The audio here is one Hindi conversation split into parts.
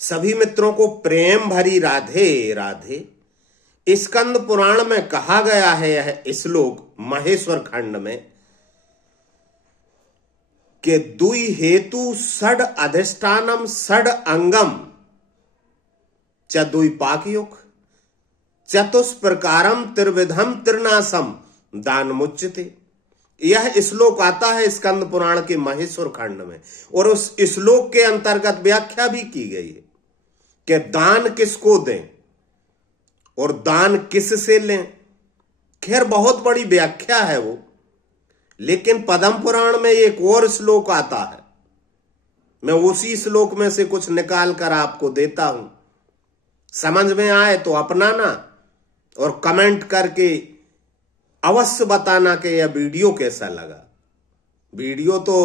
सभी मित्रों को प्रेम भरी राधे राधे। स्कंद पुराण में कहा गया है यह श्लोक महेश्वर खंड में कि दुई हेतु षड अधिष्ठानम षड अंगम च दुई पाकयुक चतुष्प्रकारम त्रिविधम त्रिनाशम दान मुच्यते। यह श्लोक आता है स्कंद पुराण के महेश्वर खंड में और उस श्लोक के अंतर्गत व्याख्या भी की गई है कि दान किसको दें और दान किससे लें। खैर बहुत बड़ी व्याख्या है वो, लेकिन पद्म पुराण में एक और श्लोक आता है, मैं उसी श्लोक में से कुछ निकाल कर आपको देता हूं। समझ में आए तो अपनाना और कमेंट करके अवश्य बताना कि यह वीडियो कैसा लगा। वीडियो तो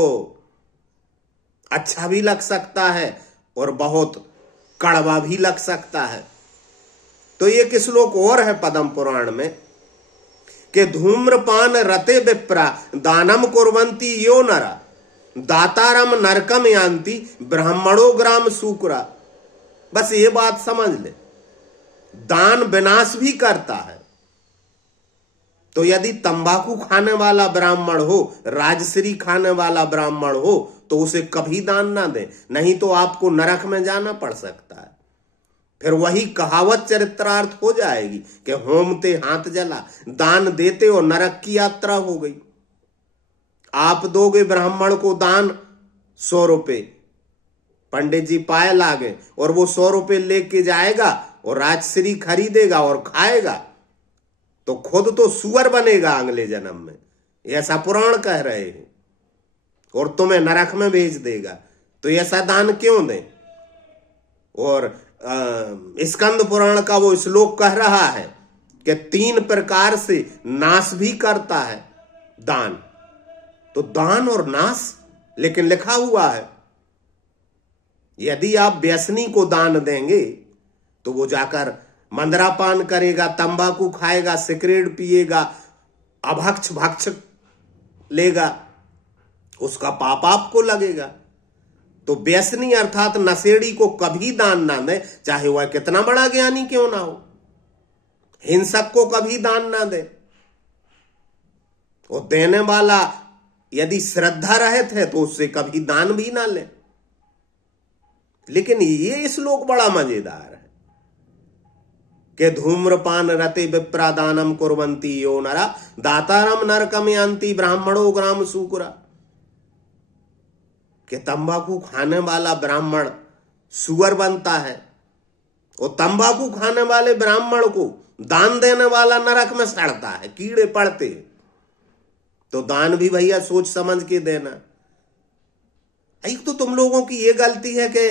अच्छा भी लग सकता है और बहुत कड़वा भी लग सकता है। तो एक श्लोक और है पद्म पुराण में कि धूम्रपान रते विप्रा दानम कुर्वन्ति यो नरा दातारम नरकम यान्ति ब्राह्मणो ग्राम सूकरा। बस ये बात समझ ले, दान विनाश भी करता है। तो यदि तंबाकू खाने वाला ब्राह्मण हो, राजश्री खाने वाला ब्राह्मण हो, तो उसे कभी दान ना दें, नहीं तो आपको नरक में जाना पड़ सकता है। फिर वही कहावत चरित्रार्थ हो जाएगी कि होमते हाथ जला, दान देते और नरक की यात्रा हो गई। आप दोगे ब्राह्मण को दान 100 रुपए, पंडित जी पाए लागे और वो 100 रुपए लेके जाएगा और राजश्री खरीदेगा और खाएगा तो खुद तो सुअर बनेगा अगले जन्म में, ऐसा पुराण कह रहे हैं, और तुम्हें नरक में भेज देगा। तो ऐसा दान क्यों दें। और स्कंद पुराण का वो श्लोक कह रहा है कि 3 प्रकार से नाश भी करता है दान। तो दान और नाश, लेकिन लिखा हुआ है यदि आप व्यसनी को दान देंगे तो वो जाकर मंदरापान करेगा, तंबाकू खाएगा, सिगरेट पिएगा, अभक्ष भक्ष लेगा, उसका पाप आपको लगेगा। तो व्यसनी अर्थात नशेड़ी को कभी दान ना दे, चाहे वह कितना बड़ा ज्ञानी क्यों ना हो। हिंसक को कभी दान ना दे। और देने वाला यदि श्रद्धा रहित है तो उससे कभी दान भी ना ले। लेकिन ये श्लोक बड़ा मजेदार है कि धूम्रपान रते विप्रा दानम कुर्वन्ति यो नरा दातारम नरकम यान्ति ब्राह्मणो ग्राम सूकरा। कि तंबाकू खाने वाला ब्राह्मण सुअर बनता है और तंबाकू खाने वाले ब्राह्मण को दान देने वाला नरक में सड़ता है, कीड़े पड़ते। तो दान भी भैया सोच समझ के देना। एक तो तुम लोगों की ये गलती है कि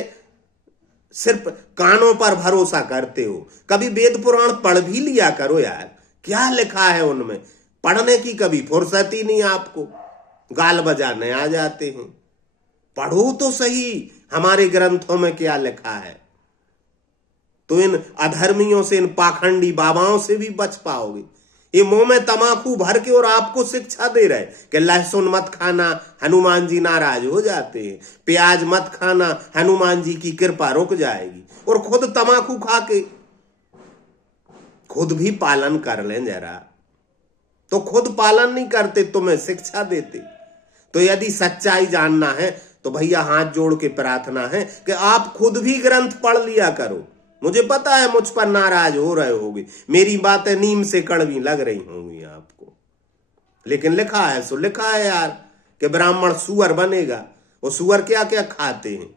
सिर्फ कानों पर भरोसा करते हो। कभी वेद पुराण पढ़ भी लिया करो यार, क्या लिखा है उनमें। पढ़ने की कभी फुर्सत ही नहीं आपको, गाल बजाने आ जाते हैं। पढ़ो तो सही हमारे ग्रंथों में क्या लिखा है, तो इन अधर्मियों से, इन पाखंडी बाबाओं से भी बच पाओगे। ये मुंह में तमाकू भर के और आपको शिक्षा दे रहे कि लहसुन मत खाना, हनुमान जी नाराज हो जाते हैं। प्याज मत खाना, हनुमान जी की कृपा रुक जाएगी। और खुद तमाकू खा के खुद भी पालन कर लें जरा। तो खुद पालन नहीं करते, तुम्हें शिक्षा देते। तो यदि सच्चाई जानना है तो भैया हाथ जोड़ के प्रार्थना है कि आप खुद भी ग्रंथ पढ़ लिया करो। मुझे पता है मुझ पर नाराज हो रहे होगे, मेरी बातें नीम से कड़वी लग रही होंगी आपको, लेकिन लिखा है सो लिखा है यार कि ब्राह्मण सुअर बनेगा। वो सुअर क्या क्या खाते हैं,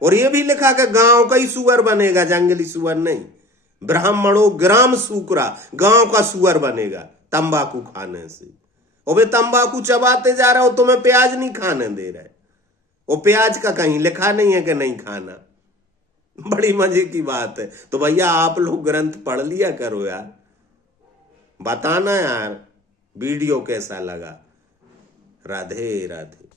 और ये भी लिखा कि गांव का ही सुअर बनेगा, जंगली सुअर नहीं। ब्राह्मणों ग्राम सूकरा, गांव का सुअर बनेगा तंबाकू खाने से। और वे तंबाकू चबाते जा रहे हो, तुम्हें प्याज नहीं खाने दे रहे। वो प्याज का कहीं लिखा नहीं है कि नहीं खाना। बड़ी मजे की बात है। तो भैया आप लोग ग्रंथ पढ़ लिया करो यार, बताना यार वीडियो कैसा लगा। राधे राधे।